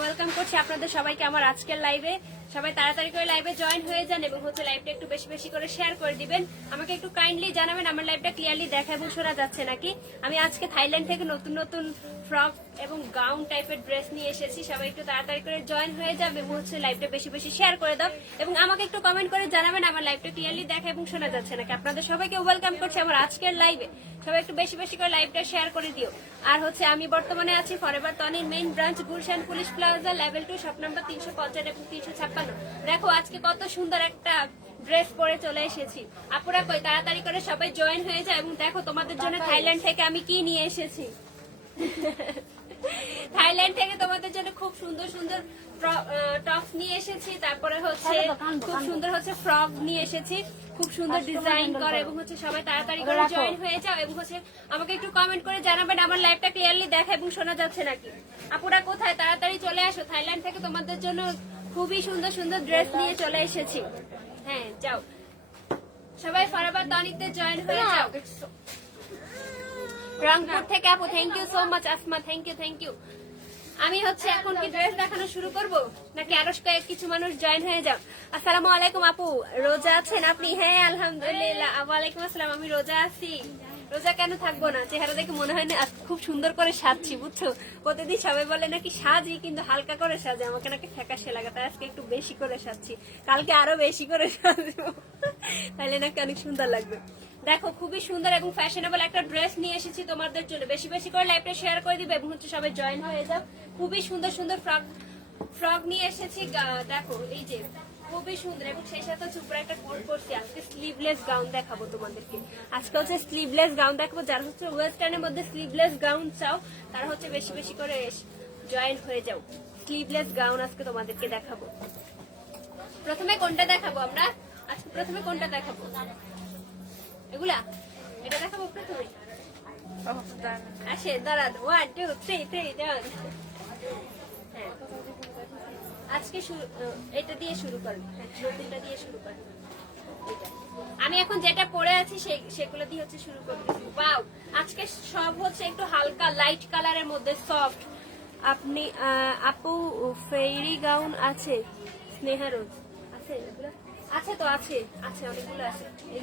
Welcome আপনাদের সবাইকে আমার আজকের সবাই তাড়াতাড়ি করে জয়েন হয়ে এবং হচ্ছে একটু বেশি বেশি করে শেয়ার করে দিবেন। আমাকে একটু কাইন্ডলি জানাবেন, আমার ক্লিয়ারলি এবং শোনা যাচ্ছে নাকি? আমি আজকে থাইল্যান্ড থেকে নতুন নতুন ফ্রক এবং গাউন টাইপের ড্রেস নিয়ে এসেছি। সবাই একটু তাড়াতাড়ি করে জয়েন হয়ে যাবে এবং হচ্ছে লাইভটা বেশি বেশি শেয়ার করে দাও। এবং আমাকে একটু কমেন্ট করে জানাবেন, আমার লাইভটা ক্লিয়ারলি দেখা এবং শোনা যাচ্ছে নাকি? আপনাদের সবাইকে ওয়েলকাম করছি আমার আজকের লাইভে সবাই একটু বেশি বেশি করে লাইভটা শেয়ার করে দিও। আর হচ্ছে আমি বর্তমানে আছি forever টনির main branch Gulshan police plaza level two shop number তিনশো পঞ্চাশ এবং তিনশো ছাপ্পান্ন। দেখো আজকে কত সুন্দর একটা ড্রেস পরে চলে এসেছি। আপুরা কই তাড়াতাড়ি করে সবাই জয়েন হয়ে যায় এবং দেখো তোমাদের জন্য থাইল্যান্ড থেকে আমি কি নিয়ে এসেছি। থাইল্যান্ড থেকে তোমাদের জন্য খুব সুন্দর সুন্দর টপস নিয়ে এসেছি তারপরে হচ্ছে খুব সুন্দর হচ্ছে ফ্রক নিয়ে এসেছি। খুব সুন্দর ডিজাইন করে এবং হচ্ছে সবাই তাড়াতাড়ি করে জয়েন হয়ে যাও এবং হচ্ছে আমাকে একটু কমেন্ট করে জানাবেন আমার লাইভটা ক্লিয়ারলি দেখা এবং শোনা যাচ্ছে নাকি? আপুরা কোথায়? তাড়াতাড়ি চলে আসো। থাইল্যান্ড থেকে তোমাদের জন্য খুবই সুন্দর সুন্দর ড্রেস নিয়ে চলে এসেছি। হ্যাঁ যাও। সবাই ফরাবার তনিতে জয়েন হয়ে যাও। রংপুর থেকে আপু thank you so much Asma thank you thank you আমি হচ্ছে এখন কি ড্রেস দেখানো শুরু করব? নাকি আরও কিছু মানুষ জয়েন হয়ে যাও? আসসালামু আলাইকুম আপু। রোজা আছেন আপনি? হ্যাঁ আলহামদুলিল্লাহ। ওয়ালাইকুম আসসালাম, আমি রোজা আছি। রোজা কেন থাকব না? চেহারা দেখে মনে হয় না খুব সুন্দর করে সাজছি, বুঝছ? প্রতিদিন সবাই বলে নাকি সাজি, কিন্তু হালকা করে সাজে। আমাকে নাকি ফ্যাকাশে লাগে, তাই আজকে একটু বেশি করে সাজছি। কালকে আরও বেশি করে সাজবো। তাহলে নাকি অনেক সুন্দর লাগবে। দেখো, খুবই সুন্দর এবং ফ্যাশনেবল একটা ড্রেস নিয়ে এসেছি তোমাদের জন্য। বেশি বেশি করে লাইভটা শেয়ার করে দিবে এবং হচ্ছে সবাই জয়েন হয়ে যাও। খুবই সুন্দর সুন্দর ফ্রক ফ্রক নিয়ে এসেছি। দেখো, এই যে, খুবই সুন্দর এবং সেই সাথে উপরে একটা কোট করছি আজকে স্লিভলেস গাউন দেখাবো তোমাদেরকে। আজকে হচ্ছে স্লিভলেস গাউন দেখাবো। যারা হচ্ছে ওয়েস্টার্নের মধ্যে স্লিভলেস গাউন চাও, তারা হচ্ছে বেশি বেশি করে জয়েন হয়ে যাও। স্লিভলেস গাউন আজকে তোমাদেরকে দেখাবো। প্রথমে কোনটা দেখাবো আমরা? আজকে প্রথমে কোনটা দেখাবো? এগুলা? এটা দেখাবো প্রথমে আসে দাঁড়ান one two three three done আজকে এটা দিয়ে শুরু করেন হ্যাঁ, নতুনটা দিয়ে শুরু করেন আমি এখন যেটা পরে আছি সেগুলো দিয়ে হচ্ছে শুরু করতেছি বাও আজকে সব হচ্ছে একটু হালকা লাইট কালারের মধ্যে সফট আপনি আপু ফেরি গাউন আছে স্নেহা রোজ। আছে আছে তো আছে। আছে অনেকগুলো আছে। এই।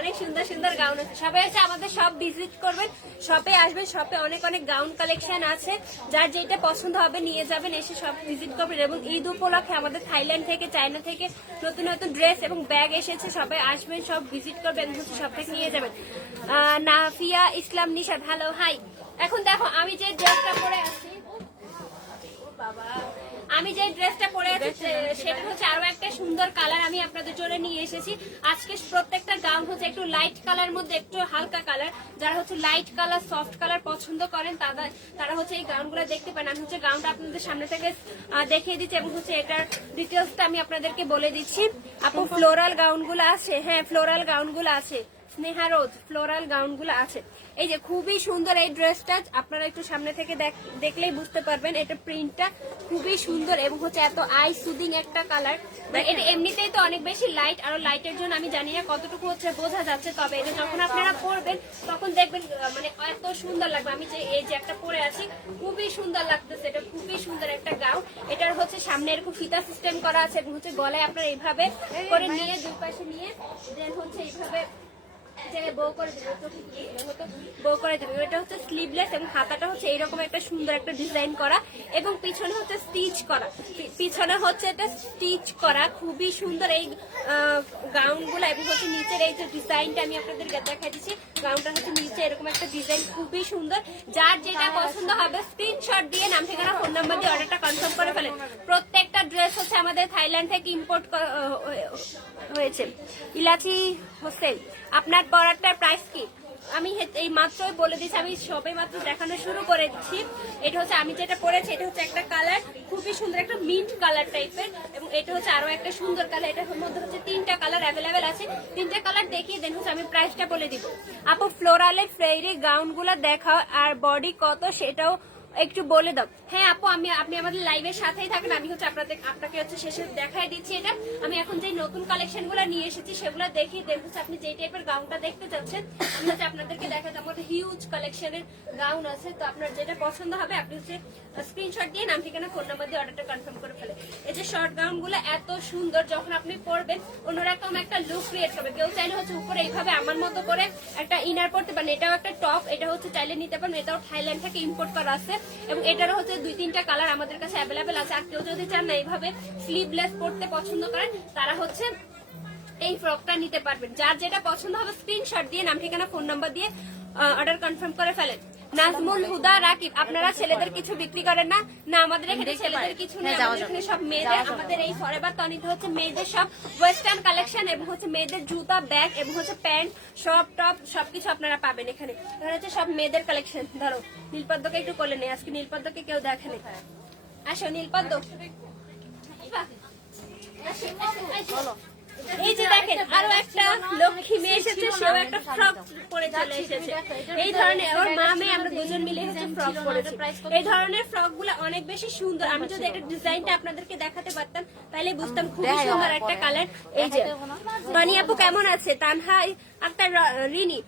অনেক সুন্দর সুন্দর গাউন আছে। সবাই আছে, আমাদের সব ভিজিট করবেন। শপে আসবেন শপে অনেক অনেক গাউন কালেকশন আছে। যার যেটা পছন্দ হবে নিয়ে যাবেন, এসে সব ভিজিট করবেন। এবং ঈদ উপলক্ষে আমাদের থাইল্যান্ড থেকে, চায়না থেকে নতুন নতুন ড্রেস এবং ব্যাগ এসেছে। সবাই আসবেন, সব ভিজিট করবেন, হচ্ছে সব থেকে নিয়ে যাবেন। নাফিয়া ইসলাম নিশাদ হ্যালো হাই এখন দেখো, আমি যে ড্রেসটা পরে আছি বাবা। আমি যে ড্রেসটা পরে আছি সেটা হচ্ছে আরও একটা সুন্দর কালার আমি আপনাদের জন্য নিয়ে এসেছি। আজকে প্রত্যেকটা গাউন হচ্ছে একটু লাইট কালার মধ্যে একটু হালকা কালার যারা হচ্ছে লাইট কালার সফট কালার পছন্দ করেন তারা তারা হচ্ছে এই গাউনগুলো দেখতে পান আমি হচ্ছে গাউনটা আপনাদের সামনে থেকে দেখিয়ে দিচ্ছি এবং হচ্ছে এটার ডিটেলসটা আমি আপনাদেরকে বলে দিচ্ছি। আপু ফ্লোরাল গাউনগুলো আছে। হ্যাঁ ফ্লোরাল গাউনগুলো আছে। স্নেহা রোজ ফ্লোরাল গাউনগুলো আছে। এই যে খুবই সুন্দর এই ড্রেসটা আপনারা একটু সামনে থেকে দেখ- দেখলেই বুঝতে পারবেন এটা প্রিন্টটা খুবই সুন্দর এবং হচ্ছে এত আই সুদিং একটা কালার এটা এমনিতেই তো অনেক বেশি লাইট আর লাইটের জন্য আমি জানি না কতটুকু হচ্ছে বোঝা যাচ্ছে তবে এটা যখন আপনারা পরবেন তখন দেখবেন মানে এত সুন্দর লাগবে। আমি যে এই যে একটা পরে আছি খুবই সুন্দর লাগতেছে এটা খুবই সুন্দর একটা গাউন এটার হচ্ছে সামনে এরকম ফিতা সিস্টেম করা আছে এবং হচ্ছে গলায় আপনারা এইভাবে করে নিয়ে দুই পাশে নিয়ে দেন হচ্ছে এইভাবে বউ করে দেবে এটা হচ্ছে স্লিভলেস এবং হাতাটা হচ্ছে এইরকম একটা সুন্দর একটা ডিজাইন করা এবং পিছনে হচ্ছে স্টিচ করা। পিছনে হচ্ছে এটা স্টিচ করা। খুবই সুন্দর এই গাউনগুলো এবং হচ্ছে নিচের এই যে ডিজাইনটা আমি আপনাদের দেখাই দিচ্ছি। গাউনটা হচ্ছে নিচে এরকম একটা ডিজাইন খুবই সুন্দর। যার যেটা পছন্দ হবে স্ক্রিনশট দিয়ে নাম ঠিকানা ফোন নাম্বার দিয়ে অর্ডারটা কনফার্ম করে ফেলেন প্রত্যেকটা ড্রেস হচ্ছে আমাদের থাইল্যান্ড থেকে ইম্পোর্ট হয়েছে। ইলাচি হোসেন, আপনার পরাটার প্রাইস কি? আমি এই মাত্রই বলে দিচ্ছি আমি সবে মাত্র দেখানো শুরু করে দিচ্ছি এটা হচ্ছে, আমি যেটা পরেছি, এটা হচ্ছে একটা কালার খুবই সুন্দর একটা মিন্ট কালার টাইপের এবং এটা হচ্ছে আরও একটা সুন্দর কালার এটার মধ্যে হচ্ছে তিনটা কালার অ্যাভেলেবেল আছে। তিনটা কালার দেখিয়ে দেন, হচ্ছে আমি প্রাইসটা বলে দিব। আপু ফ্লোরালের ফ্রেরি গাউনগুলা দেখাও, আর বডি কত সেটাও একটু বলে দাও। হ্যাঁ আপু, আমি, আপনি আমাদের লাইভের সাথেই থাকেন। আমি হচ্ছে আপনাদের আপনাকে হচ্ছে শেষে দেখাই দিচ্ছি এটা। আমি এখন যে নতুন কালেকশনগুলা নিয়ে এসেছি, সেগুলো দেখিয়ে দেখুন আপনি যেই টাইপের গাউনটা দেখতে চাচ্ছেন, আমি হচ্ছে আপনাদেরকে দেখা যাব হিউজ কালেকশনের গাউন আছে। তো আপনার যেটা পছন্দ হবে, আপনি হচ্ছে স্ক্রিনশট দিয়ে নাম, ঠিকানা ফোন নাম্বার দিয়ে অর্ডারটা কনফার্ম করে ফেলে। এই যে শর্ট গাউনগুলো এত সুন্দর, যখন আপনি পরবেন অন্যরকম একটা লুক ক্রিয়েট করবে। কেউ চাইলে হচ্ছে উপরে এইভাবে আমার মতো করে একটা ইনার পড়তে পারেন। এটাও একটা টপ এটা হচ্ছে চাইলে নিতে পারেন। এটাও থাইল্যান্ড থেকে ইম্পোর্ট করা আছে। এবং এটারও হচ্ছে দুই, তিনটা কালার আমাদের কাছে অ্যাভেলেবেল আছে। আর কেউ যদি চান না এইভাবে স্লিভলেস পড়তে পছন্দ করেন, তারা হচ্ছে এই ফ্রকটা নিতে পারবেন। যার যেটা পছন্দ হবে স্ক্রিনশট দিয়ে, নাম, ঠিকানা ফোন নাম্বার দিয়ে অর্ডার কনফার্ম করে ফেলেন। নাজমুল হুদা রাকিব আপনারা ছেলেদের কিছু বিক্রি করেন না? না আমাদের এখানে ছেলেদের কিছু নেই। আমাদের এখানে সব মেয়েদের আমাদের এই ফরেভার তনিতে হচ্ছে মেয়েদের সব ওয়েস্টার্ন কালেকশন এবং হচ্ছে মেয়েদের জুতা ব্যাগ এবং হচ্ছে প্যান্ট সব টপ সবকিছু আপনারা পাবেন এখানে। এখানে হচ্ছে সব মেয়েদের কালেকশন ধরো নীলপদ্মকে একটু কোলে নেই। আজকে নীলপদ্মকে কেউ দেখেনি আসো নীলপদ্ম। এই যে দেখেন আরও একটা লক্ষ্মী মেয়ে এসেছে সেও একটা ফ্রক পরে চলে এসেছে। এই ধরনের ওর মা মেয়ে আমরা দুজন মিলে ফ্রক পরেছে। এই ধরনের ফ্রকগুলো অনেক বেশি সুন্দর। আমি যদি একটা ডিজাইনটা আপনাদেরকে দেখাতে পারতাম তাহলে বুঝতাম খুব সুন্দর একটা কালার এই যে টনি আপু কেমন আছে? তানহা আক্তার রিনি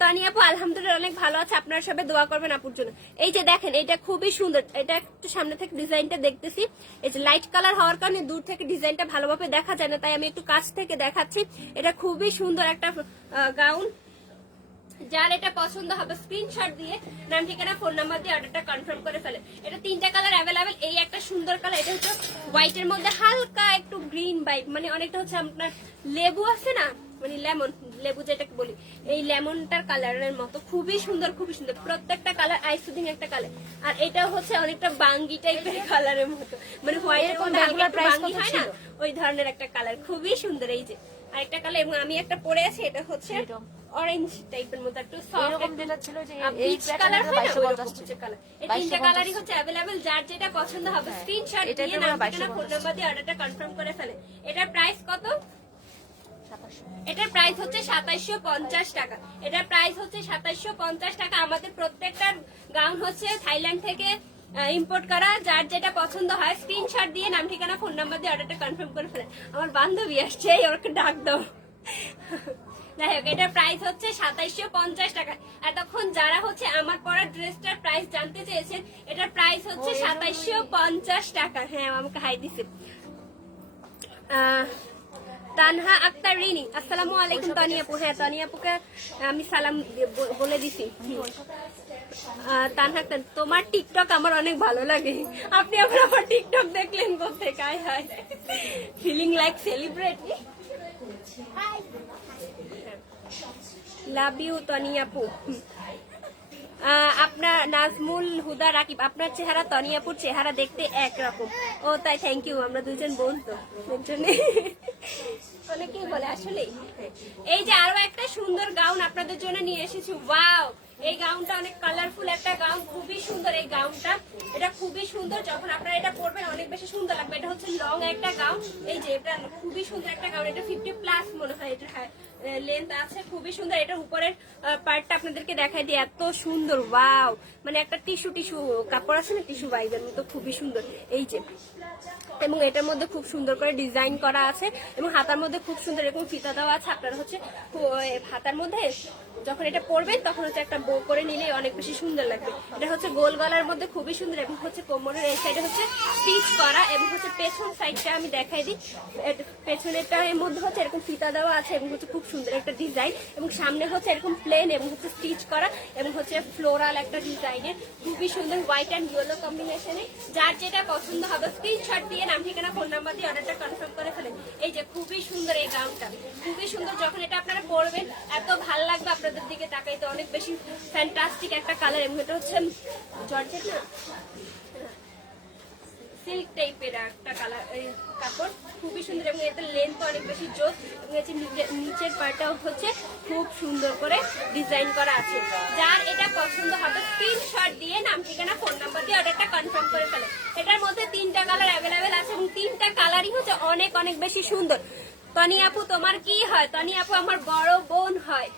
তানি আপু, আলহামদুলিল্লাহ অনেক ভালো আছে। আপনারা সবাই দোয়া করবেন আপুর জন্য। এই যে দেখেন এটা খুবই সুন্দর। এটা একটু সামনে থেকে ডিজাইনটা দেখতেছি। এই যে লাইট কালার হওয়ার কারণে দূর থেকে ডিজাইনটা ভালোভাবে দেখা যায় না, তাই আমি একটু কাছ থেকে দেখাচ্ছি। এটা খুবই সুন্দর একটা গাউন যার এটা পছন্দ হবে স্ক্রিনশট দিয়ে, নাম ঠিকানা ফোন নাম্বার দিয়ে অর্ডারটা কনফার্ম করে ফেলে। এটা তিনটা কালার অ্যাভেলেবেল এই একটা সুন্দর কালার এটা হচ্ছে হোয়াইটের মধ্যে হালকা একটু গ্রিন বাইট মানে অনেকটা হচ্ছে আপনার লেবু আছে না? মানে লেমন লেবু যেটাকে বলি এই লেমনটার কালারের মতো খুবই সুন্দর খুবই সুন্দর। প্রত্যেকটা কালার আইসুদিং একটা কালার আর এটা হচ্ছে অনেকটা বাঙ্গি টাইপের কালারের মতো। মানে হোয়াইটের মধ্যে বাঙ্গি হয় না? ওই ধরনের একটা কালার খুবই সুন্দর এই যে। আরেকটা কালার এবং আমি একটা পরে আছি এটা হচ্ছে অরেঞ্জ টাইপের মতো একটু এরকম একটু- যেটা ছিল যে এই peach pattern color এর হয় না, 2250 ওইরকম ছিল। হচ্ছে color। এই তিনটা কালারই হচ্ছে অ্যাভেলেবেল যার যেটা পছন্দ হবে। স্ক্রিনশট দিয়ে নাম ঠিকানা ফোন নাম্বার দিয়ে অর্ডারটা কনফার্ম করে ফেলে। এটার প্রাইস কত? এটার প্রাইস হচ্ছে সাতাইশো পঞ্চাশ টাকা। এটার প্রাইস হচ্ছে সাতাইশো পঞ্চাশ টাকা। আমাদের প্রত্যেকটা গাউন হচ্ছে থাইল্যান্ড থেকে ইম্পোর্ট করা। যার যেটা পছন্দ হয় স্ক্রিনশট দিয়ে নাম ঠিকানা ফোন নাম্বার দিয়ে অর্ডারটা কনফার্ম করে ফেলেন। আমার বান্ধবী আসছে ওকে ডাক দাও। যাই হোক এটার প্রাইস হচ্ছে সাতাইশো পঞ্চাশ টাকা। এতক্ষণ যারা হচ্ছে আমার পরা ড্রেসটার প্রাইস জানতে চেয়েছেন এটার প্রাইস হচ্ছে সাতাইশো পঞ্চাশ টাকা। হ্যাঁ আমাকে হাই দিছে। তানহা আক্তার রিনি। আসসালামু আলাইকুম তানি আপু। হ্যাঁ তানি আপুকে আমি সালাম বলে দিছি। তানহা আক্তার, তোমার টিকটক আমার অনেক ভালো লাগে। আপনি আবার আমার টিকটক দেখলেন বলতে আয়, হায়। Feeling like celebrate love you Toni আপু। আপনার নাজমুল হুদা রাকিব, আপনার চেহারা তনি আপুর চেহারা দেখতে একরকম। ও, তাই থ্যাংক ইউ আমরা দুজন বোন তো জন্যে। অনেকেই বলে? আসলে এই যে আরও একটা সুন্দর গাউন আপনাদের জন্য নিয়ে এসেছি। ওয়াও! এই গাউনটা অনেক কালারফুল একটা গাউন, খুবই সুন্দর এই গাউনটা। এটা খুবই সুন্দর, যখন আপনারা এটা পরবেন অনেক বেশি সুন্দর লাগবে। এটা হচ্ছে লং একটা গাউন। এই যে এটা খুবই সুন্দর একটা গাউন, এটা ফিফটি প্লাস মনে হয়, এটা লেন্থ আছে, খুবই সুন্দর। এটার উপরের পার্টটা আপনাদেরকে দেখাই দিই, এত সুন্দর, ওয়াও! মানে একটা টিস্যু টিস্যু কাপড় আছে না টিস্যু বাইবের মতো, খুবই সুন্দর। এই যে এবং এটার মধ্যে খুব সুন্দর করে ডিজাইন করা আছে এবং হাতার মধ্যে খুব সুন্দর এরকম ফিতা দেওয়া আছে। আপনারা হচ্ছে হাতার মধ্যে যখন এটা পরবেন তখন হচ্ছে একটা বো করে নিলে অনেক বেশি সুন্দর লাগবে। এটা হচ্ছে গোল গলার মধ্যে খুবই সুন্দর এবং হচ্ছে কোমরের এই সাইডে হচ্ছে স্টিচ করা এবং হচ্ছে পেছন সাইডটা আমি দেখাই দিই। পেছনেরটা এর মধ্যে হচ্ছে এরকম ফিতা দেওয়া আছে এবং হচ্ছে খুব সুন্দর একটা ডিজাইন এবং সামনে হচ্ছে এরকম প্লেন এবং হচ্ছে স্টিচ করা এবং হচ্ছে ফ্লোরাল একটা ডিজাইনের খুবই সুন্দর হোয়াইট অ্যান্ড ইয়েলো কম্বিনেশনে যার যেটা পছন্দ হবে স্ক্রিনশট দিয়ে নাম, ঠিকানা ফোন নাম্বার দিয়ে অর্ডারটা কনফার্ম করে ফেলেন। এই যে খুবই সুন্দর এই গাউনটা খুবই সুন্দর, যখন এটা আপনারা পরবেন, এত ভালো লাগবে আপনাদের দিকে তাকাইতে। অনেক বেশি ফ্যান্টাস্টিক একটা কালার এবং এটা হচ্ছে জর্জেট না? সিল্ক টাইপের একটা কালার কাপড়। খুবই সুন্দর, এবং এটার লেন্থ অনেক বেশি জোর, এবং নিচের পার্টটাও হচ্ছে খুব সুন্দর করে ডিজাইন করা আছে। যার এটা পছন্দ হবে স্ক্রিনশট দিয়ে নাম, ঠিকানা ফোন নাম্বার দিয়ে অর্ডারটা কনফার্ম করে ফেলে। এটার মধ্যে তিনটা কালার অ্যাভেলেবেল আছে এবং তিনটা কালারই হচ্ছে অনেক অনেক বেশি সুন্দর। তনি আপু, তোমার কি হয়? তনি আপু, আমার বড় বোন হয়।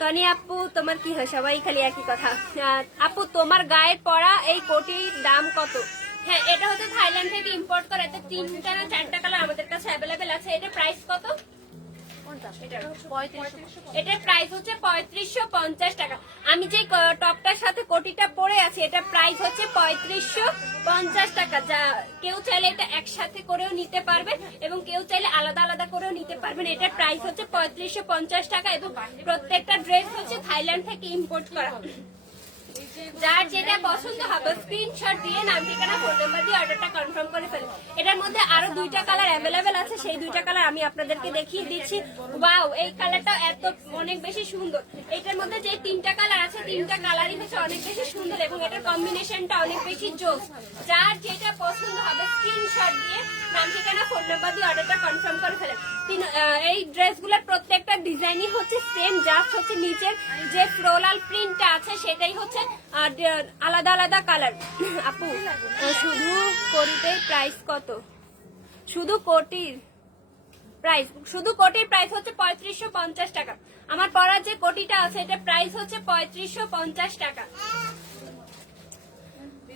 তনি আপু, তোমার কি হয়? সবাই খালি একই কথা। আপু, তোমার গায়ে পরা এই কোটির দাম কত? হ্যাঁ এটা হচ্ছে থাইল্যান্ড থেকে ইম্পোর্ট করা। এতে তিনটা না চারটা কালার আমাদের কাছে অ্যাভেলেবেল আছে। এটা প্রাইস কত? এটার প্রাইস হচ্ছে পঁয়ত্রিশশো পঞ্চাশ টাকা। আমি যে টপটার সাথে কোটিটা পরে আছি এটার প্রাইস হচ্ছে পঁয়ত্রিশশো পঞ্চাশ টাকা। যা, কেউ চাইলে এটা একসাথে করেও নিতে পারবেন এবং কেউ চাইলে আলাদা আলাদা করেও নিতে পারবেন। এটার প্রাইস হচ্ছে পঁয়ত্রিশশো পঞ্চাশ টাকা এবং প্রত্যেকটা ড্রেস হচ্ছে থাইল্যান্ড থেকে ইম্পোর্ট করা। যার যেটা পছন্দ হবে স্ক্রিনশট দিয়ে নাম, ঠিকানা ফোন নাম্বার দিয়ে অর্ডারটা কনফার্ম করে ফেলুন এটার মধ্যে আরও দুইটা কালার অ্যাভেলেবেল আছে, সেই দুইটা কালার আমি আপনাদেরকে দেখিয়ে দিচ্ছি। ওয়াও এই কালারটা এত অনেক বেশি সুন্দর। এটার মধ্যে যে তিনটা কালার আছে, তিনটা কালারই হচ্ছে অনেক বেশি সুন্দর এবং এটার কম্বিনেশনটা অনেক বেশি জোস। যার যেটা পছন্দ হবে স্ক্রিনশট দিয়ে নাম, ঠিকানা ফোন নাম্বার দিয়ে অর্ডারটা কনফার্ম করে ফেলেন এই ড্রেসগুলোর প্রত্যেকটা ডিজাইনই হচ্ছে সেম জাস্ট হচ্ছে নিচের যে ফ্লোরাল প্রিন্টটা আছে, সেটাই হচ্ছে ডে- আলাদা আলাদা কালার। আপু শুধু কোটিতে প্রাইস কত? শুধু কোটির প্রাইস শুধু কোটির প্রাইস হচ্ছে পঁয়ত্রিশশো পঞ্চাশ টাকা। আমার পড়ার যে কোটিটা আছে এটা প্রাইস হচ্ছে পঁয়ত্রিশশো পঞ্চাশ টাকা।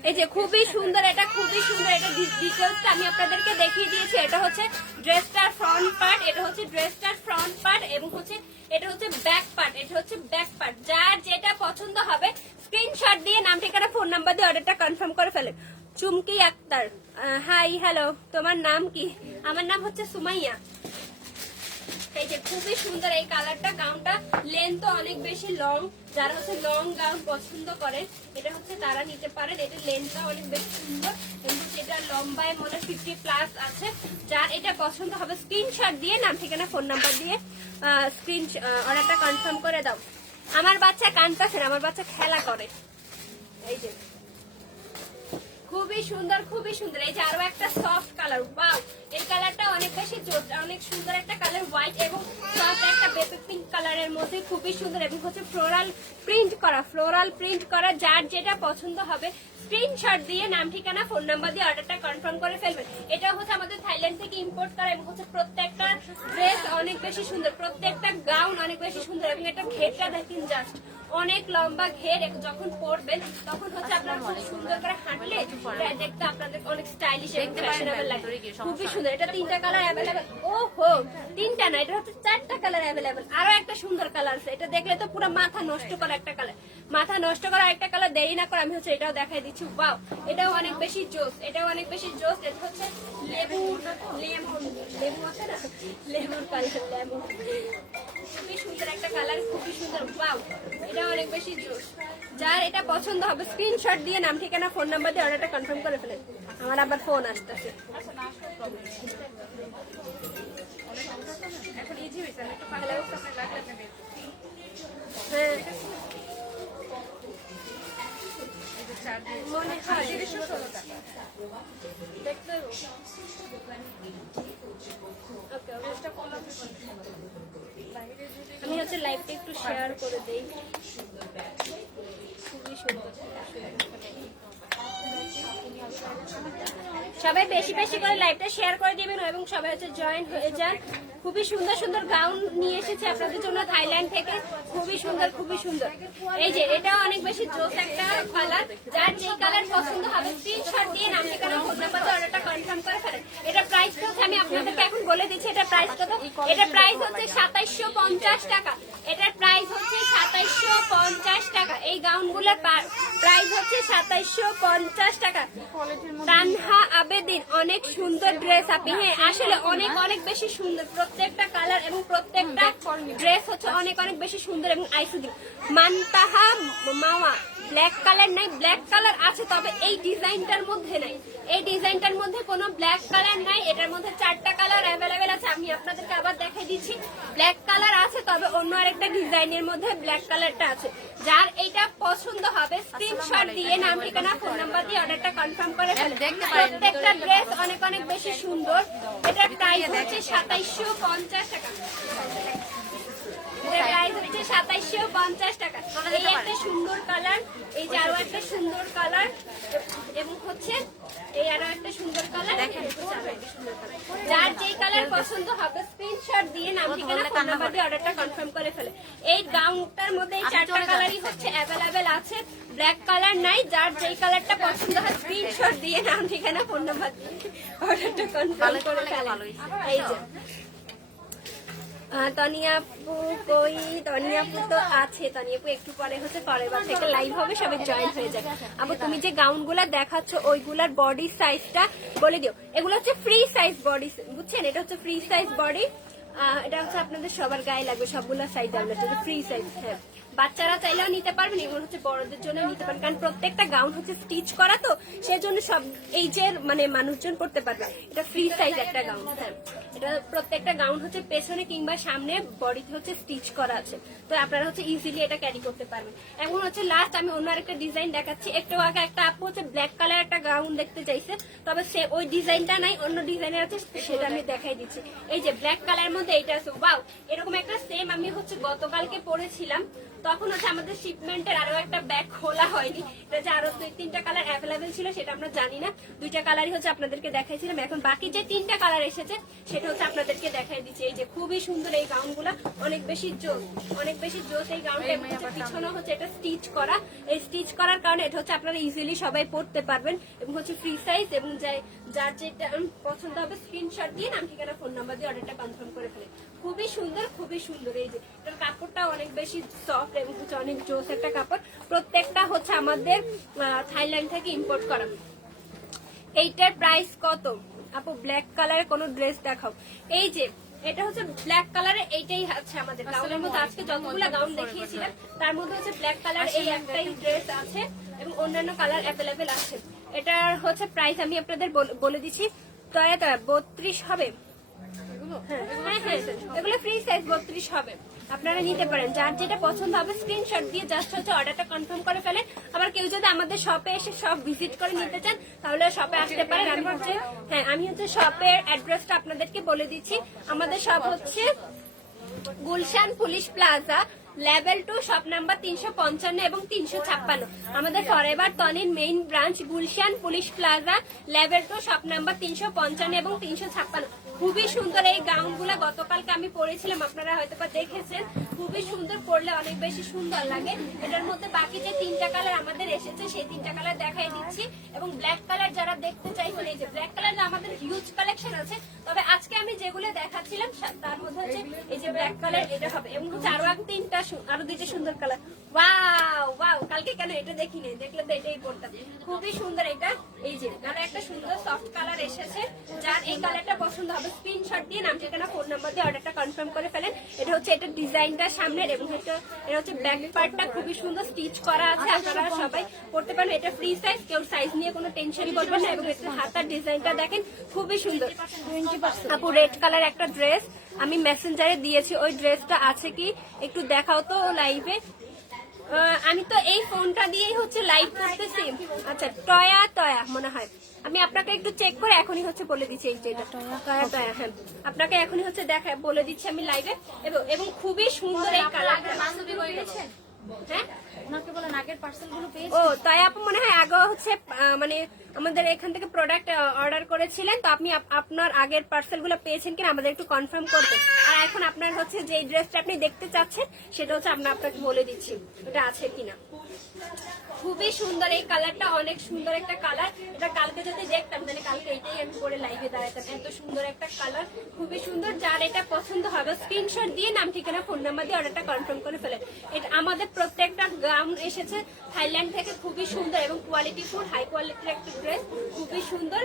এই যে খুবই সুন্দর, এটা খুবই সুন্দর, এটা ডিটেলসটা আমি আপনাদেরকে দেখিয়ে দিয়েছি। এটা হচ্ছে ড্রেসটার ফ্রন্ট পার্ট এটা হচ্ছে ড্রেসটার ফ্রন্ট পার্ট এবং হচ্ছে, এটা হচ্ছে ব্যাক পার্ট এটা হচ্ছে ব্যাক পার্ট যার যেটা পছন্দ হবে স্ক্রিনশট দিয়ে নাম, ঠিকানা ফোন নাম্বার দিয়ে অর্ডারটা কনফার্ম করে ফেলে চুমকি আক্তার হাই হ্যালো তোমার নাম কি? আমার নাম হচ্ছে সুমাইয়া। এই যে খুবই সুন্দর এই কালারটা, গাউনটা। লেন্থ অনেক বেশি লং যারা হচ্ছে লং গাউন পছন্দ করেন এটা হচ্ছে তারা নিতে পারেন এটা লেন্থটা অনেক বেশি সুন্দর হচ্ছে এটা লম্বায় মনে ফিফটি প্লাস আছে। যার এটা পছন্দ হবে স্ক্রিনশট দিয়ে, নাম, ঠিকানা ফোন নাম্বার দিয়ে স্ক্রিন অর্ডারটা কনফার্ম করে দাও। আমার বাচ্চা কানতাছে আমার বাচ্চা খেলা করে। এই যে। খুবই সুন্দর খুবই সুন্দর। এই যে আরও একটা সফট কালার ওয়াও এই কালারটা অনেক বেশি অনেক সুন্দর একটা কালার হোয়াইট এবং সফট একটা বেবি পিঙ্ক কালারের মধ্যে খুবই সুন্দর এবং হচ্ছে ফ্লোরাল প্রিন্ট করা ফ্লোরাল প্রিন্ট করা, যার যেটা পছন্দ হবে স্ক্রিনশট দিয়ে নাম, ঠিকানা ফোন নাম্বার দিয়ে অর্ডারটা কনফার্ম করে ফেলবেন। এটা হচ্ছে আমাদের থাইল্যান্ড থেকে ইম্পোর্ট করা এবং হচ্ছে প্রত্যেকটা ড্রেস অনেক বেশি সুন্দর, প্রত্যেকটা গাউন অনেক বেশি সুন্দর এবং এটা ঘেরটা দেখেন জাস্ট অনেক লম্বা ঘের যখন পরবেন তখন হচ্ছে আপনার খুব সুন্দর করে হাঁটলে দেখতে আপনাদের অনেক স্টাইলিশ এবং ফ্যাশনেবল লাগে খুবই সুন্দর। এটা তিনটা কালার অ্যাভেলেবেল ও হো তিনটা না এটা হচ্ছে চারটা কালার অ্যাভেলেবেল আরও একটা সুন্দর কালার আছে। এটা দেখলে তো পুরো মাথা নষ্ট করা একটা কালার মাথা নষ্ট করা একটা কালার দেরি না করে আমি হচ্ছে এটাও দেখাই দিচ্ছি। ওয়াও এটাও অনেক বেশি জোস। এটাও অনেক বেশি জোস। এটা হচ্ছে লেবু লেমন লেবু আছে না? লেমন কালার লেমন খুবই সুন্দর একটা কালার খুবই সুন্দর। ওয়াও এটা অনেক বেশি জোস। যার এটা পছন্দ হবে স্ক্রিনশট দিয়ে নাম ঠিকানা ফোন নাম্বার দিয়ে অর্ডারটা কনফার্ম করে ফেলেন। আমার আবার ফোন আসতেছে। হ্যাঁ মনে হয়। দেখতে. আমি হচ্ছে লাইভটা একটু শেয়ার করে দেই। খুবই সুন্দর সবাই বেশি বেশি করে লাইভটা শেয়ার করে দিবেন এবং সবাই হচ্ছে জয়েন হয়ে যান। খুবই সুন্দর সুন্দর গাউন নিয়ে এসেছে আপনাদের জন্য থাইল্যান্ড থেকে। খুবই সুন্দর খুবই সুন্দর। এই যে, এটাও অনেক বেশি জোস একটা কালার যার যেই কালার পছন্দ হবে স্ক্রিনশট দিয়ে নাম, ঠিকানা ফোন অর্ডারটা কনফার্ম করে ফেলেন। এটা প্রাইস হচ্ছে, আমি আপনাদেরকে এখন বলে দিচ্ছি, এটা প্রাইস কত? এটা প্রাইস হচ্ছে সাতাইশশো পঞ্চাশ টাকা। এটার প্রাইস হচ্ছে সাতাইশশো পঞ্চাশ টাকা। এই গাউনগুলোর প্রাইস হচ্ছে সাতাইশশো পঞ্চাশ টাকা। তানহা আবেদিন অনেক সুন্দর ড্রেস আপনি হ্যাঁ আসলে অনেক অনেক বেশি সুন্দর প্রত্যেকটা কালার এবং প্রত্যেকটা ড্রেস হচ্ছে অনেক অনেক বেশি সুন্দর এবং আইসুদিন মানতাহা মাওয়া ব্ল্যাক কালার নাই ব্ল্যাক কালার আছে তবে এই ডিজাইনটার মধ্যে নাই। এই ডিজাইনটার মধ্যে কোনো ব্ল্যাক কালার নাই এটার মধ্যে চারটা কালার অ্যাভেলেবেল আছে আমি আপনাদেরকে আবার দেখাই দিচ্ছি। ব্ল্যাক কালার আছে তবে অন্য আরেকটা ডিজাইনের মধ্যে ব্ল্যাক কালারটা আছে। যার এইটা পছন্দ হবে স্ক্রিনশট দিয়ে নাম ঠিকানা ফোন নাম্বার দিয়ে অর্ডারটা কনফার্ম করে প্রত্যেকটা ড্রেস অনেক অনেক বেশি সুন্দর। এটার প্রাইস হচ্ছে সাতাইশশো পঞ্চাশ টাকা। প্রাইস হচ্ছে সাতাইশশো পঞ্চাশ টাকা। এই একটা সুন্দর কালার এই যে আরও একটা সুন্দর কালার এবং হচ্ছে এই আরও একটা সুন্দর কালার যার যেই কালার পছন্দ হবে স্ক্রিনশট দিয়ে নাম ঠিকানা ফোন নাম্বার দিয়ে অর্ডারটা কনফার্ম করে ফেলে। এই গাউনটার মধ্যে এই চারটা কালারই হচ্ছে অ্যাভেলেবেল আছে ব্ল্যাক কালার নাই। যার যেই কালারটা পছন্দ হয় স্ক্রিনশট দিয়ে নাম ঠিকানা ফোন নাম্বার দিয়ে অর্ডারটা কনফার্ম করে ফেলে। এই যে। তনিয়াপু কই? তনিয়াপু তো আছে। তনিয়াপু একটু পরে হচ্ছে পরের বার থেকে লাইভ হবে সবাই জয়েন হয়ে যাবে। আপু তুমি যে গাউনগুলো দেখাচ্ছ, ওইগুলার বডি সাইজটা বলে দিও। এগুলো হচ্ছে ফ্রি সাইজ বডি বুঝছেন? এটা হচ্ছে ফ্রি সাইজ বডি এটা হচ্ছে আপনাদের সবার গায়ে লাগবে, সবগুলো সাইজ আমরা ফ্রি সাইজ হ্যাঁ। বাচ্চারা চাইলেও নিতে পারবেন, এগুলো হচ্ছে বড়দের জন্য নিতে পারেন কারণ প্রত্যেকটা গাউন হচ্ছে স্টিচ করা তো সেই জন্য সব এইজের মানে মানুষজন পড়তে পারবে। এটা ফ্রি সাইজ একটা গাউন হ্যাঁ। এটা প্রত্যেকটা গাউন হচ্ছে পেছনে কিংবা সামনে বডিতে হচ্ছে স্টিচ করা আছে। তো আপনারা হচ্ছে ইজিলি এটা ক্যারি করতে পারবেন। এখন হচ্ছে লাস্ট আমি অন্য আরেকটা ডিজাইন দেখাচ্ছি। একটু আগে একটা আপু হচ্ছে ব্ল্যাক কালার একটা গাউন দেখতে চাইছে, তবে সে ওই ডিজাইনটা নাই, অন্য ডিজাইনের আছে, সেটা আমি দেখাই দিচ্ছি। এই যে ব্ল্যাক কালারের মধ্যে এটা আছে ওয়াও এরকম একটা সেম আমি হচ্ছে গতকালকে পরেছিলাম। তখন হচ্ছে আমাদের শিপমেন্টের আরও একটা ব্যাগ খোলা হয়নি। এটা যে আরও দুই তিনটা কালার অ্যাভেলেবেল ছিল সেটা আমরা জানি না। দুইটা কালারই হচ্ছে আপনাদেরকে দেখাইছিলাম। এখন বাকি যে তিনটা কালার এসেছে সেটা হচ্ছে আপনাদেরকে দেখাই দিচ্ছি। এই যে খুবই সুন্দর এই গাউনগুলো অনেক বেশি জোস অনেক বেশি জোস এই গাউনটা পিছনে হচ্ছে এটা স্টিচ করা। এই স্টিচ করার কারণে এটা হচ্ছে আপনারা ইজিলি সবাই পড়তে পারবেন। এবং হচ্ছে ফ্রি সাইজ এবং যাই- যার যেটা পছন্দ হবে স্ক্রিনশট দিয়ে নাম ঠিকানা ফোন নাম্বার দিয়ে অর্ডারটা কনফার্ম করে ফেলে। খুবই সুন্দর খুবই সুন্দর। এই যে এটার কাপড়টা অনেক বেশি সফট এবং হচ্ছে অনেক জোস একটা কাপড়। প্রত্যেকটা হচ্ছে আমাদের থাইল্যান্ড থেকে ইম্পোর্ট করা। এইটার প্রাইস কত? আপু ব্ল্যাক কালারের কোনো ড্রেস দেখাও। এই যে এটা হচ্ছে ব্ল্যাক কালারের এইটাই আছে আমাদের। গাউনের মধ্যে আজকে যতগুলো গাউন দেখিয়েছিলাম তার মধ্যে হচ্ছে ব্ল্যাক কালার এই একটাই ড্রেস আছে এবং অন্যান্য কালার অ্যাভেলেবেল আছে। এটার হচ্ছে প্রাইস আমি আপনাদের বল- বলে দিচ্ছি তয়া তয়া বত্রিশ হবে। হ্যাঁ হ্যাঁ আপনারা নিতে পারেন। যার যেটা পছন্দ হবে স্ক্রিনশট দিয়ে জাস্ট হচ্ছে অর্ডারটা কনফার্ম করে ফেলেন। আবার কেউ যদি আমাদের শপে এসে সব ভিজিট করে নিতে চান, তাহলে শপে আসতে পারেন। আমি হচ্ছে হ্যাঁ আমি হচ্ছে শপের অ্যাড্রেসটা আপনাদেরকে বলে দিচ্ছি। আমাদের শপ হচ্ছে Gulshan police plaza level two shop number তিনশো পঞ্চান্ন এবং তিনশো ছাপ্পান্ন। আমাদের forever তনির main branch Gulshan police plaza level two shop number তিনশো পঞ্চান্ন এবং তিনশো ছাপ্পান্ন। খুবই সুন্দর এই গাউনগুলা গতকালকে আমি পরেছিলাম, আপনারা হয়তো বা দেখেছেন। খুবই সুন্দর পরলে অনেক বেশি সুন্দর লাগে। এটার মধ্যে বাকি যে তিনটা কালার আমাদের এসেছে, সেই তিনটা কালার দেখাই দিচ্ছি। এবং ব্ল্যাক কালার যারা দেখতে চাইছেন, এই যে ব্ল্যাক কালার আমাদের হিউজ কালেকশন আছে। তবে আজকে আমি যেগুলো দেখাচ্ছিলাম তার মধ্যে হচ্ছে এই যে ব্ল্যাক কালার এটা হবে। এবং হচ্ছে আরও এক তিনটা আরও দুইটা সুন্দর কালার ওয়াও ওয়াও কালকে কেন এটা দেখিনি? দেখলে তো এটাই পড়তাম। খুবই সুন্দর এটা। এই যে আরও একটা সুন্দর সফট কালার এসেছে যার এই কালারটা পছন্দ হবে। স্ক্রিনশট দিয়ে নাম ঠিকানা ফোন নাম্বার দিয়ে অর্ডারটা কনফার্ম করে ফেলেন। এটা হচ্ছে এটা ডিজাইনটা সামনের এবং এটা এটা হচ্ছে ব্যাক পার্টটা খুবই সুন্দর স্টিচ করা আছে। আপনারা সবাই পড়তে পারেন এটা ফ্রি সাইজ কেউ সাইজ নিয়ে কোনো টেনশন করবেন না এবং এটা হাতার ডিজাইনটা দেখেন খুবই সুন্দর। আপু রেড কালার একটা ড্রেস আমি মেসেঞ্জারে দিয়েছি ওই ড্রেসটা আছে কি? একটু দেখাও তো লাইভে আমি তো এই ফোনটা দিয়েই হচ্ছে লাইভ করতেছি। আচ্ছা টয়া টয়া মনে হয়। আমি আপনাকে একটু চেক করে এখনই হচ্ছে বলে দিচ্ছি এই টয়া টয়া টয়া হ্যাঁ। আপনাকে এখনই হচ্ছে দেখা বলে দিচ্ছি আমি লাইভে এবং এবং খুবই সুন্দর এই কালারটা ও, তাই আগে হচ্ছে মানে আমাদের এখান থেকে প্রোডাক্ট অর্ডার করেছিলেন, তো আপনি আপ- আপনার আগের পার্সেলগুলো পেয়েছেন কিনা আমাদের একটু কনফার্ম করবেন। আর এখন আপনার হচ্ছে ড্রেসটা আপনি দেখতে চাচ্ছেন, সেটা হচ্ছে আপনাকে বলে দিচ্ছি, এটা আছে কিনা। খুবই সুন্দর এই কালারটা, অনেক সুন্দর একটা কালার। এটা কালকে যদি দেখতাম, তাহলে কালকে এটাই আমি পরে লাইভে দাঁড়াতাম। এত সুন্দর একটা কালার খুবই সুন্দর। যার এটা পছন্দ হবে স্ক্রিনশট দিয়ে নাম, ঠিকানা ফোন নাম্বার দিয়ে অর্ডারটা কনফার্ম করে ফেলে। এটা আমাদের প্রত্যেকটা গাউন এসেছে থাইল্যান্ড থেকে খুবই সুন্দর এবং কোয়ালিটি ফুল হাই কোয়ালিটির একটা ড্রেস খুবই সুন্দর।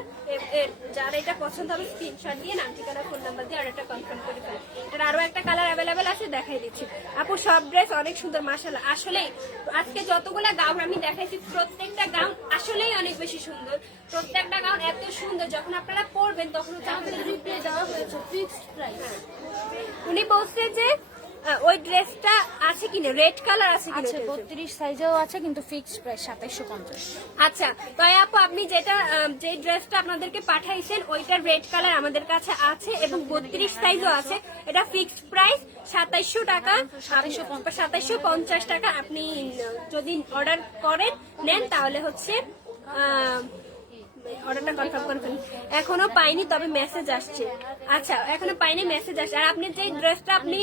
যার এটা পছন্দ হবে স্ক্রিনশট দিয়ে নাম, ঠিকানা ফোন নাম্বার দিয়ে অর্ডারটা কনফার্ম করে ফেলে। এটার আরও একটা কালার অ্যাভেলেবেল আছে, দেখাই দিচ্ছি। আপু, সব ড্রেস অনেক সুন্দর মাসাল্লাহ আসলেই, আজকে যতগুলা গাউন আমি দেখাইছি, প্রত্যেকটা গাউন আসলেই অনেক বেশি সুন্দর। প্রত্যেকটা গাউন এত সুন্দর, যখন আপনারা পড়বেন তখন হচ্ছে আমাদের হয়েছে ফিক্সড প্রাইস উনি বলছেন যে ওই ড্রেসটা আছে কিনা? রেড কালার আছে কিনা এর? বত্রিশ সাইজেও আছে কিন্তু ফিক্সড প্রাইস সাতাইশশো পঞ্চাশ। আচ্ছা তাই আপু আপনি যেটা যে ড্রেসটা আপনাদেরকে পাঠাইছেন ওইটার রেড কালার আমাদের কাছে আছে এবং বত্রিশ সাইজও আছে। এটা ফিক্সড প্রাইস সাতাইশশো টাকা। সাতাইশশো পঞ্চাশ টাকা আপনি যদি অর্ডার করেন নেন তাহলে হচ্ছে অর্ডারটা কনফার্ম করে ফেলুন। এখনও পাইনি তবে মেসেজ আসছে। আচ্ছা এখনও পাইনি মেসেজ আসছে। আর আপনি যে ড্রেসটা আপনি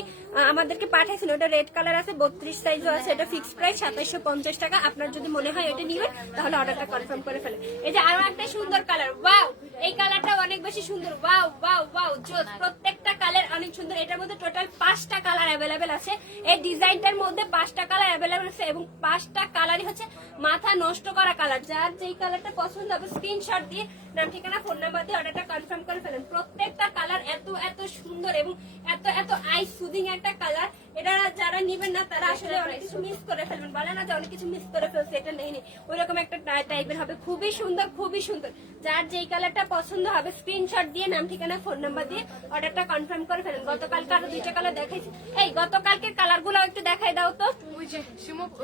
আমাদেরকে পাঠাইছিল ওটা রেড কালার আছে, বত্রিশ সাইজও আছে, এটা ফিক্সড প্রাইস সাতাইশো পঞ্চাশ টাকা। আপনার যদি মনে হয় এটা নিবেন, তাহলে অর্ডারটা কনফার্ম করে ফেলেন। এই যে আরও একটা সুন্দর কালার ওয়াও এই কালারটা অনেক বেশি সুন্দর ওয়াও ওয়াও ওয়াও জোস, প্রত্যেকটা কালার অনেক সুন্দর। এটার মধ্যে টোটাল পাঁচটা কালার অ্যাভেলেবেল আছে। এই ডিজাইনটার মধ্যে পাঁচটা কালার অ্যাভেলেবেল আছে এবং পাঁচটা কালারই হচ্ছে মাথা নষ্ট করা কালার যার যেই কালারটা পছন্দ হবে স্ক্রিনশট দিয়ে নাম, ঠিকানা ফোন নাম্বার দিয়ে অর্ডারটা কনফার্ম করে ফেলেন। প্রত্যেকটা কালার এত এত সুন্দর এবং এত এত আই সুদিং একটা কালার এটা যারা নিবেন না তারা আসলে অনেক কিছু মিস করে ফেলবেন। বলে না যে অনেক কিছু মিস করে ফেলছে এটা নেই নেই। ওইরকম একটা টাইপের হবে। খুবই সুন্দর খুবই সুন্দর। যার যেই কালারটা পছন্দ হবে স্ক্রিনশট দিয়ে নাম ঠিকানা ফোন নাম্বার দিয়ে অর্ডারটা কনফার্ম করে ফেলেন। গতকালকে আরও দুইটা কালার দেখাইছি। এই গতকালকে কালারগুলো একটু দেখাই দাও তো।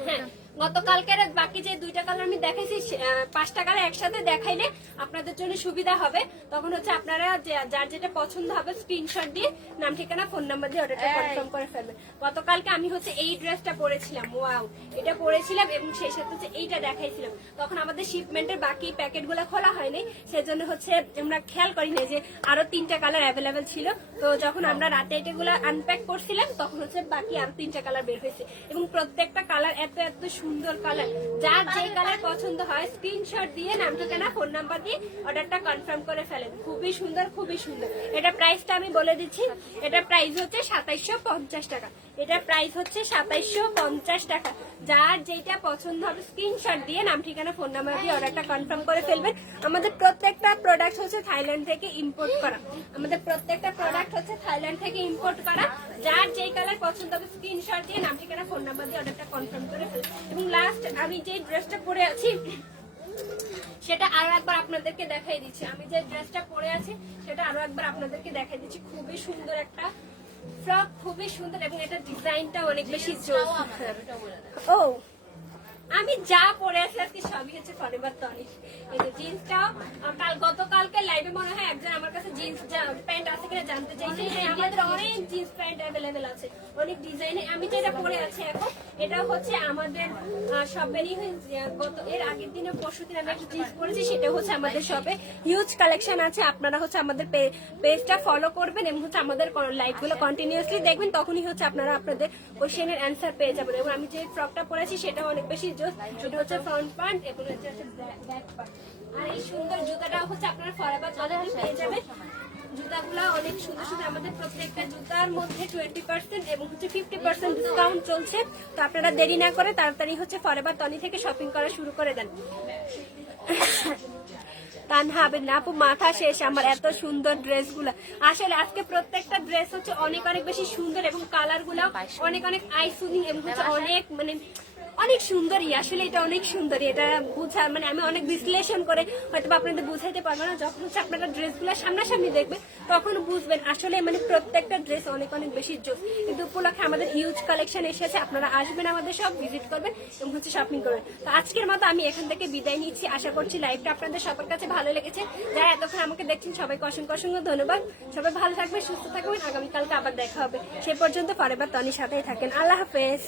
হ্যাঁ গতকালকের বাকি যে দুইটা কালার আমি দেখাইছি পাঁচটা কালার একসাথে দেখাইলে আপনাদের জন্য সুবিধা হবে। তখন হচ্ছে আপনারা যে- যার যেটা পছন্দ হবে স্ক্রিনশট দিয়ে নাম ঠিকানা ফোন নাম্বার দিয়ে অর্ডারটা কনফার্ম করে ফেলবেন। গতকালকে আমি হচ্ছে এই ড্রেসটা পরেছিলাম, ওয়াও। এটা পরেছিলাম এবং সেই সাথে হচ্ছে এইটা দেখাইছিলাম। তখন আমাদের শিপমেন্টের বাকি প্যাকেটগুলো খোলা হয়নি, সেজন্য হচ্ছে আমরা খেয়াল করিনি যে আরও তিনটা কালার অ্যাভেলেবেল ছিল। তো যখন আমরা রাতে এটাগুলো আনপ্যাক করছিলাম, তখন হচ্ছে বাকি আরও তিনটা কালার বের হয়েছে। এবং প্রত্যেকটা কালার এত এত সুন্দর কালার যার যে কালার পছন্দ হয় স্ক্রিনশট দিয়ে নাম, ঠিকানা ফোন নাম্বার দিয়ে অর্ডারটা কনফার্ম করে ফেলেন। খুবই সুন্দর খুবই সুন্দর। এটা প্রাইসটা আমি বলে দিচ্ছি। এটা প্রাইস হচ্ছে সাতাইশশো পঞ্চাশ টাকা। এটা প্রাইস হচ্ছে সাতাইশশো পঞ্চাশ টাকা। যার যেটা পছন্দ হবে স্ক্রিনশট দিয়ে, নাম, ঠিকানা ফোন নাম্বার দিয়ে অর্ডারটা কনফার্ম করে ফেলবেন। আমাদের প্রত্যেকটা প্রোডাক্ট হচ্ছে থাইল্যান্ড থেকে ইম্পোর্ট করা। আমাদের প্রত্যেকটা প্রোডাক্ট হচ্ছে থাইল্যান্ড থেকে ইম্পোর্ট করা। যার যেই কালার পছন্দ হবে স্ক্রিনশট দিয়ে, নাম, ঠিকানা ফোন নাম্বার দিয়ে অর্ডারটা কনফার্ম করে ফেলবেন। এবং লাস্ট আমি যে ড্রেসটা পরে আছি, সেটা আরও একবার আপনাদেরকে দেখাই দিচ্ছি। আমি যে ড্রেসটা পরে আছি, সেটা আরও একবার আপনাদেরকে দেখাই দিচ্ছি। খুবই সুন্দর একটা ফ্রক খুবই সুন্দর এবং এটা ডিজাইনটা অনেক বেশি জোর ও আমি যা পরে আছি আজকে সবই হচ্ছে ফরেভার টনিক এই যে জিন্সটাও কাল গতকালকে লাইভে মনে হয় একজন আমার কাছে জিন্স প্যান্ট আছে কিনা জানতে চাইছে। হ্যাঁ আমাদের অনেক জিন্স প্যান্ট অ্যাভেলেবেল আছে। অনেক ডিজাইনে আমি যেটা পরে আছি এখন এটা হচ্ছে আমাদের শপেরই গত এর আগের দিনে পরশু দিন আমি একটা জিন্স পরেছি সেটা হচ্ছে আমাদের শপে হিউজ কালেকশন আছে আপনারা হচ্ছে আমাদের পেজটা ফলো করবেন এবং হচ্ছে আমাদের লাইভগুলো কন্টিনিউসলি দেখবেন তখনই হচ্ছে আপনারা আপনাদের কোশ্চেনের অ্যান্সার পেয়ে যাবেন। এবং আমি যে ফ্রকটা পরেছি সেটা অনেক বেশি জোস হচ্ছে ফ্রন্ট পার্ট এবং হচ্ছে ব্যাক পার্ট আর এই সুন্দর জুতাটা হচ্ছে আপনারা ফরাবাদ বাজারে পেয়ে যাবেন। জুতাগুলো অনেক সুন্দর সুন্দর আমাদের প্রত্যেকটা জুতার মধ্যে টোয়েন্টি পার্সেন্ট এবং হচ্ছে ফিফটি পার্সেন্ট ডিসকাউন্ট চলছে। তো আপনারা দেরি না করে তাড়াতাড়ি হচ্ছে ফরেবার টনি থেকে শপিং করা শুরু করে দেন। তানহা আবেদ না আপু মাথা শেষ আমার এত সুন্দর ড্রেসগুলা আসলে আজকে প্রত্যেকটা ড্রেস হচ্ছে অনেক অনেক বেশি সুন্দর এবং কালারগুলাও অনেক অনেক আইসুকিং এবং হচ্ছে অনেক মানে অনেক সুন্দরই আসলে এটা অনেক সুন্দরী। এটা বুঝা মানে আমি অনেক বিশ্লেষণ করে হয়তো আপনাদের বুঝাইতে পারব না। যখন হচ্ছে আপনারা ড্রেসগুলো সামনাসামনি দেখবেন, তখন বুঝবেন আসলে মানে প্রত্যেকটা ড্রেস অনেক অনেক বেশি জোস। কিন্তু উপলক্ষে আমাদের হিউজ কালেকশন এসেছে। আপনারা আসবেন আমাদের সব ভিজিট করবেন এবং হচ্ছে শপিং করবেন। তো আজকের মতো আমি এখান থেকে বিদায় নিচ্ছি। আশা করছি লাইভটা আপনাদের সবার কাছে ভালো লেগেছে। যারা এতক্ষণ আমাকে দেখছেন, সবাইকে অসংখ্য অসংখ্য ধন্যবাদ। সবাই ভালো থাকবেন, সুস্থ থাকবেন। আগামীকালকে আবার দেখা হবে। সে পর্যন্ত পরের বার তনির সাথেই থাকেন। আল্লাহ হাফেজ।